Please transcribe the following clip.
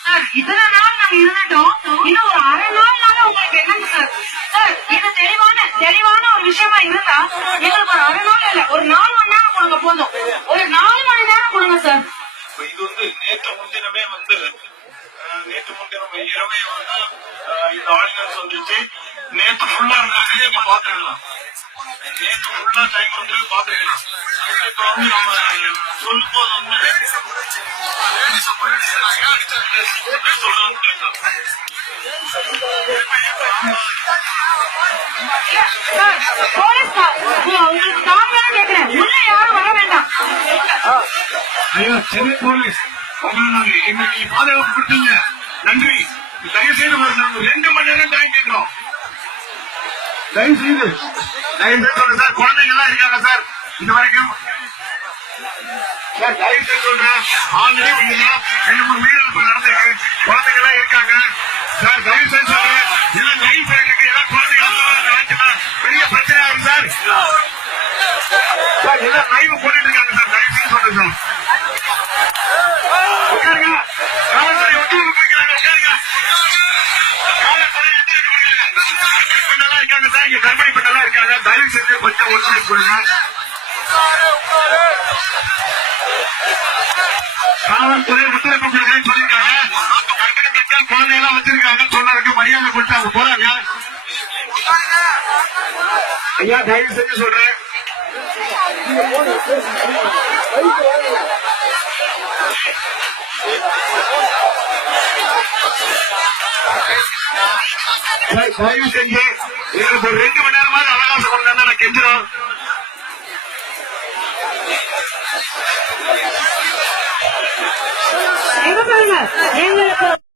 Sir இத்தனை நாள் நாங்க இருந்துட்டோம். இன்னும் ஒரு அரை நாள்னால உங்களுக்கு என்ன சார்? சார் இது தெளிவான தெளிவான ஒரு விஷயமா இருந்தா எங்களுக்கு ஒரு அரை நாள் இல்ல ஒரு நாள் மணி நேரம் கொடுங்க போதும் ஒரு நாலு மணி நேரம் கொடுங்க சார் இப்ப இது வந்து நேற்று முன்தினமே வந்து நேற்று முன்தினம் இரவே வந்து இந்த ஆர்டினன்ஸ் வந்துச்சு நேற்று ஃபுல்லா இருந்தாங்க நீங்க பாத்துக்கலாம் நேற்று ஃபுல்லா டைம் வந்து பாத்துக்கலாம் இப்ப வந்து நம்ம சொல்லும் போது போலீஸ் கேக்குறேன். உள்ள யாரும் வர வேண்டாம். போலீஸ். உங்களை நாங்க எங்களுக்கு நீங்க பாதுகாப்பு கொடுத்தீங்க நன்றி. தயவு செய்து ஒரு நாங்க ரெண்டு மணி நேரம் டைம் கேட்கிறோம் தயவு செய்து தயவு செய்து சொல்றேன் சார். குழந்தைங்க எல்லாம் இருக்காங்க சார். இது வரைக்கும். சார் தயவு செய்து சொல்றேன் ஆல்ரெடி வந்தீங்கன்னா ரெண்டு மூணு மீறல் நடந்திருக்கு. குழந்தைங்க எல்லாம் இருக்காங்க. சார் தயவு செய்து சொல்றேன் இல்ல லைஃப் இருக்கு ஏதாவது குழந்தைங்க பெரிய பிரச்சனை ஆகும் சார். சார் எல்லாம் லைவ் போட்டுட்டு இருக்காங்க சார். தயவு செய்து சொல்றேன் சார். ஒத்துழைப்பு இருக்காங்க சார். இங்க கர்ப்பிணி பெண்ணெல்லாம் இருக்காங்க. தயவு செஞ்சு கொஞ்சம் ஒத்துழைப்பு கொடுங்க காவல்துறை ஒத்துழைப்பு கொடுக்கிறேன்னு சொல்லியிருக்காங்க. குழந்தையெல்லாம் வச்சிருக்காங்க. சொன்னதுக்கு மரியாதை கொடுத்து அவங்க போறாங்க. ஐயா தயவு செஞ்சு சொல்றேன். தயவு செஞ்சு எங்களுக்கு ஒரு ரெண்டு மணி நேரமாவது அவகாசம் கொடுங்க நான் கெஞ்சிரும் எங்க பாருங்க. எங்களுக்கு